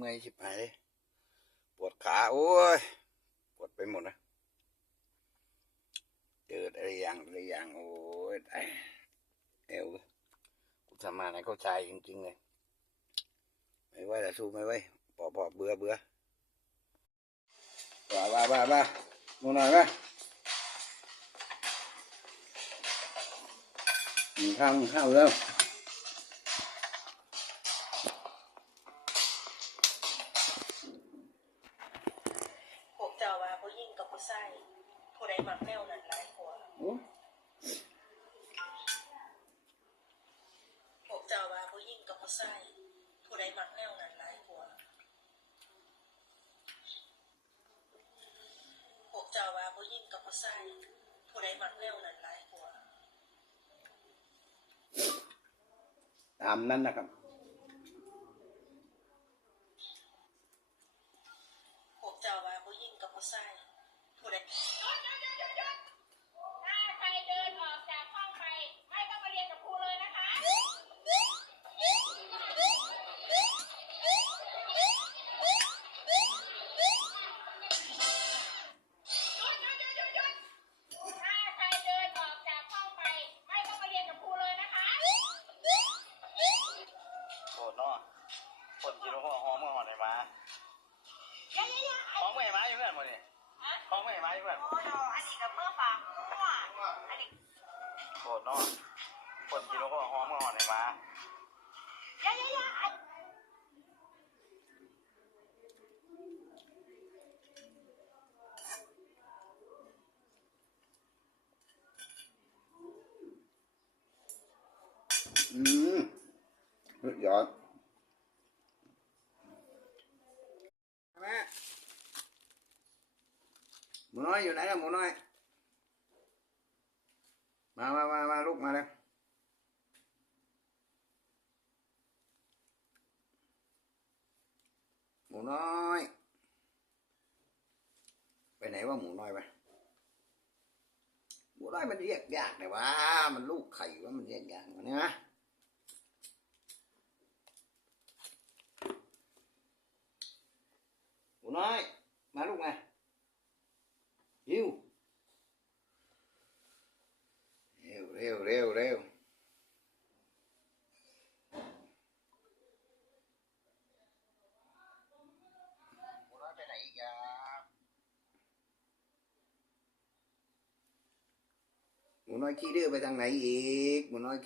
เมื่อยชิบหายปวดขาโอ้ยปวดไปหมดนะเจออะไรอย่างอะไรอย่างโอ้ยเอวกูทำมาไหนเข้าใจจริงๆเลยไม่ไหวแต่สู้ไม่ไหวปอปอเบื่อเบื่อบ้าบ้าบ้าบ้าหมูหน่อยบ้ากินข้าวกินข้าวแล้ว ผู้ผู้ใดมักแนวนั้นหลายกว่าโอ้พวกเจ้าว่าผู้หญิงกับผู้ชายผู้ใดมักแนวนั้นหลายกว่าพวกเจ้าว่าผู้หญิงกับผู้ชายผู้ใดมักแนวนั้นหลายกว่าตามนั้นนะครับพวกเจ้าว่าผู้หญิงกับผู้ชายผู้ใดถ้าใครเดินออกจากห้องไป ไม่ต้องมาเรียนกับครูเลยนะคะถ้าใครเดินออกจากห้องไปไม่ต้องมาเรียนกับครูเลยนะคะโคตรเนาะคนกินหัวหอมเมื่อหอนไหนมาอย่าอย่าหอมเมื่อไหร่มาอยู่เพื่อนหมดนี่ หอมเมื่อไหร่มาอยู่เพื่อนโอ้โหอันนี้กับเมื่อฝากมั่วอันนี้โคตรเนาะคนกินหัวหอมเมื่อหอนไหนมาอย่าอย่าอย่าอืมสุดยอดแม่ หมูน้อยอยู่ไหนล่ะหมูน้อย มามามามาลูกมาเลยหมูน้อย ไปไหนว่าหมูน้อยไปหมูน้อยมันเรียกยากแต่ว่า มันลูกไข่ว่ามันเรียกยากวะเนี่ยนะหมูน้อย มาลูกมา หิวเร็วเร็วเร็วเร็วหมูน้อ